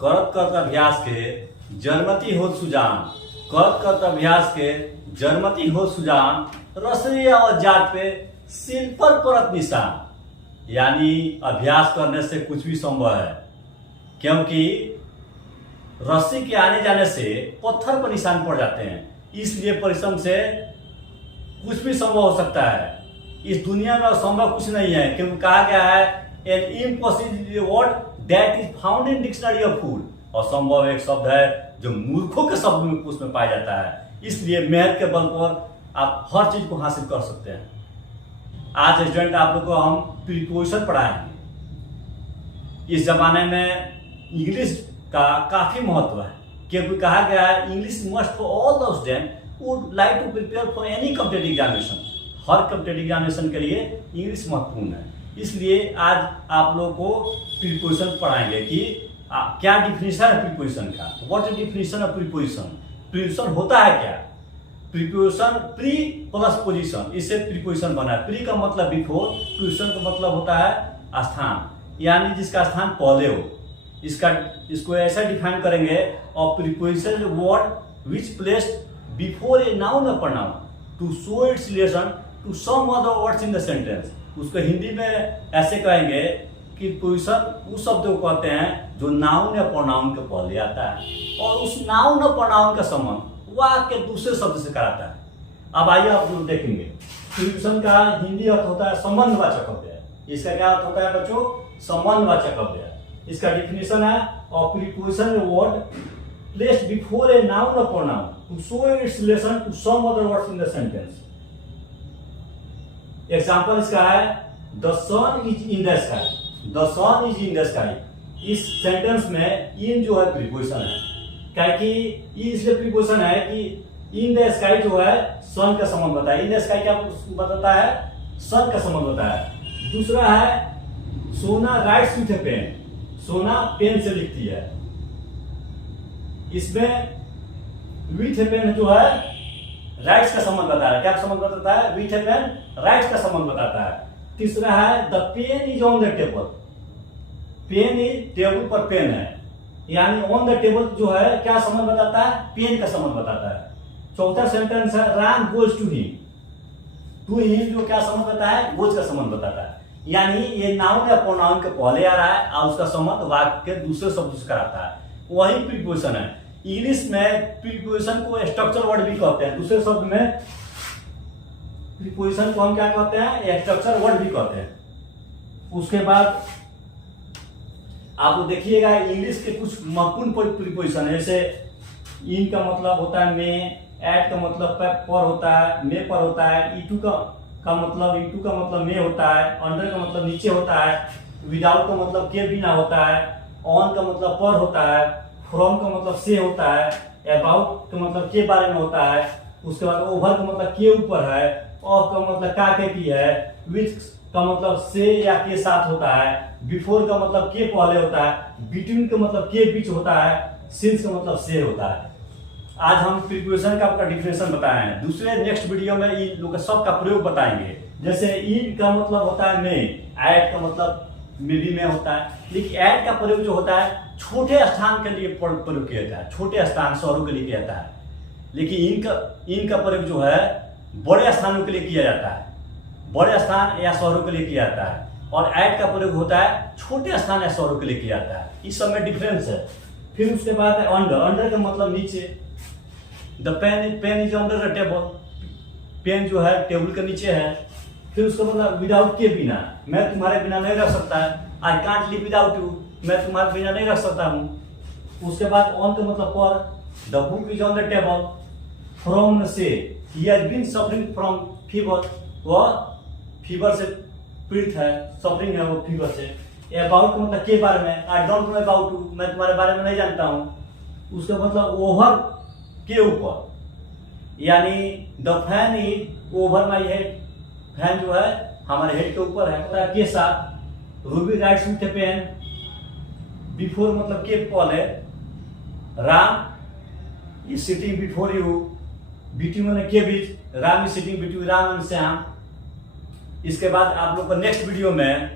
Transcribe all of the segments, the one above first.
करत करत अभ्यास के जन्मति हो सुजान, करत करत अभ्यास के जन्मति हो सुजान, रसरी और जात पे सिंपल परत निशान। यानी अभ्यास करने से कुछ भी संभव है, क्योंकि रस्सी के आने जाने से पत्थर पर निशान पड़ जाते हैं। इसलिए परिश्रम से कुछ भी संभव हो सकता है। इस दुनिया में असंभव कुछ नहीं है, क्योंकि कहा गया है an impossible word that is found in dictionary of fool. असंभव एक शब्द है जो मूर्खों के शब्द में उसमें पाया जाता है। इसलिए मेहनत के बल पर आप हर चीज को हासिल कर सकते हैं। आज स्टूडेंट आप लोग को हम प्रीपोजिशन पढ़ाएंगे। इस जमाने में इंग्लिश का काफी महत्व है, क्योंकि कहा गया है English must for all the student would like to prepare for any competitive examination. हर कॉम्पिटिटिव एग्जामिनेशन के लिए इंग्लिश महत्वपूर्ण है। इसलिए आज आप लोगों को प्रीपोजिशन पढ़ाएंगे कि क्या डिफिनेशन है प्रीपोजिशन का, what is definition of preposition. Preposition होता है क्या? प्रीपोजिशन प्री प्लस पोजीशन, इससे प्रीपोजिशन बना है। प्री का मतलब बिफोर, पोजीशन का मतलब होता है स्थान, यानी जिसका स्थान पहले हो। इसको ऐसा डिफाइन करेंगे, और preposition word which placed before a noun और pronoun to show its relation to some other words in the sentence. उसको हिंदी में ऐसे कहेंगे कि पोजीशन उस शब्द को कहते हैं जो नाउन या प्रोनाउन के पहले आता है, और उस नाउन और प्रोनाउन का संबंध वाक्य के दूसरे शब्द से कराता है। अब आइए आप लोग देखेंगे, प्रीपोजिशन का हिंदी अर्थ होता है संबंधवाचक अव्यय। इसका क्या अर्थ होता है बच्चों? संबंधवाचक अव्यय। इसका डिफिनेशन है, और preposition word placed before a noun और pronoun to show its relation to some other words in the sentence. Example इसका है the sun is in the sky. The sun is in the sky. इस sentence में in जो है preposition है, क्या कि इसलिए प्रीपोजिशन है कि इन द स्काई जो है सन का संबंध बताता है। इन द स्काई क्या बताता है? सन का संबंध बताता है। दूसरा है सोना राइट्स विथ ए पेन। सोना पेन से लिखती है। इसमें विथ ए पेन जो है राइट्स का संबंध बताता है। क्या संबंध बताता है? विथ ए पेन राइट्स का संबंध बताता है। तीसरा है the pen is on the table. Pen is table पर पेन है, यानी ऑन द टेबल जो है क्या संबंध बताता है? पेन का संबंध बताता है। चौथा सेंटेंस है Ram goes to him. To him जो क्या संबंध बताता है? गोज का संबंध बताता है। यानी ये नाउन या प्रोनाउन के पहले आ रहा है, और उसका संबंध वाक्य के दूसरे शब्द से कराता है। वही प्रीपोजिशन है। इंग्लिश में प्रीपोजिशन को स्ट्रक्चर वर्ड भी कहते हैं। दूसरे शब्द में प्रीपोजिशन को हम क्या कहते हैं? स्ट्रक्चर वर्ड भी कहते हैं। उसके बाद आप देखिएगा इंग्लिश के कुछ महत्वपूर्ण प्रीपोजिशन है, जैसे इन का मतलब होता है में, एट का मतलब पर होता है, मे पर होता है, ईटू का मतलब में होता है, अंडर का मतलब नीचे होता है, विदाउट का मतलब के बिना होता है, ऑन का मतलब पर होता है, फ्रॉम का मतलब से होता है, अबाउट का मतलब के बारे में होता है, उसके बाद ओवर का मतलब के ऊपर है, ऑफ का मतलब का के की है, विच का मतलब से या के साथ होता है, बिफोर का मतलब के पहले होता है, बिटवीन का मतलब के बीच होता है, सिंस का मतलब से होता है। आज हम प्रीपोजिशन का आपका डिफिनेशन बताए हैं। दूसरे नेक्स्ट वीडियो में इन लोग सब का प्रयोग बताएंगे। जैसे इन का मतलब होता है में, एट का मतलब में भी में होता है, लेकिन एट का प्रयोग जो होता है छोटे स्थान के लिए प्रयोग किया जाता है, छोटे स्थान शहरों के लिए किया जाता है। लेकिन इनका प्रयोग जो है बड़े स्थानों के लिए किया जाता है, बड़े स्थान या शहरों के लिए किया जाता है। और एट का प्रयोग होता है छोटे स्थान या शहरों के लिए किया जाता है। इस सब में डिफरेंस है। फिर उसके बाद है अंडर। अंडर का मतलब नीचे। The pen is under the table. Pen जो है टेबल के नीचे है। फिर उसका मतलब विदाउट के बिना, मैं तुम्हारे बिना नहीं रख सकता है। I can't live without you, मैं तुम्हारे बिना नहीं रख सकता हूँ। उसके बाद ऑन का मतलब पर। The book is on the table. From से, he has been suffering from fever. वह फीवर से पीड़ित है, सफरिंग है वो फीवर से। अबाउट का मतलब के बारे में। I don't know about you, मैं तुम्हारे बारे में नहीं जानता हूँ। उसका मतलब ओवर के ऊपर, यानी the fan is over my head. Fan जो है हमारे हेड के ऊपर है, पता है के साथ। Ruby writes with a pen. Before मतलब के पहले। Ram is sitting before you. Between मैंने के बीच। Ram is sitting between Ram and Shyam. इसके बाद आप लोग को नेक्स्ट वीडियो में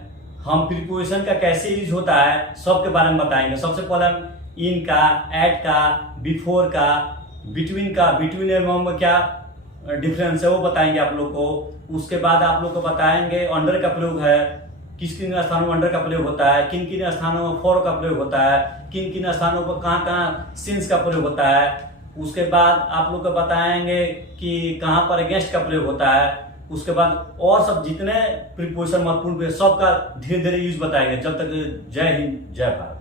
हम प्रीपोजिशन का कैसे यूज होता है सबके बारे में बताएंगे। सबसे पहले हम इन का, एट का, बिफोर का, बिटवीन का, बिटवीन एवं क्या डिफरेंस है वो बताएंगे आप लोग को। उसके बाद आप लोग को बताएंगे अंडर का प्रयोग है, किस किन स्थानों में अंडर का प्रयोग होता है, किन किन स्थानों में फॉर का प्रयोग होता है, किन किन स्थानों पर कहाँ कहाँ सिंस का प्रयोग होता है। उसके बाद आप लोग को बताएंगे कि कहाँ पर अगेंस्ट का प्रयोग होता है। उसके बाद और सब जितने प्रीपोजिशन महत्वपूर्ण सबका धीरे धीरे यूज बताएंगे। जब तक जय हिंद जय भारत।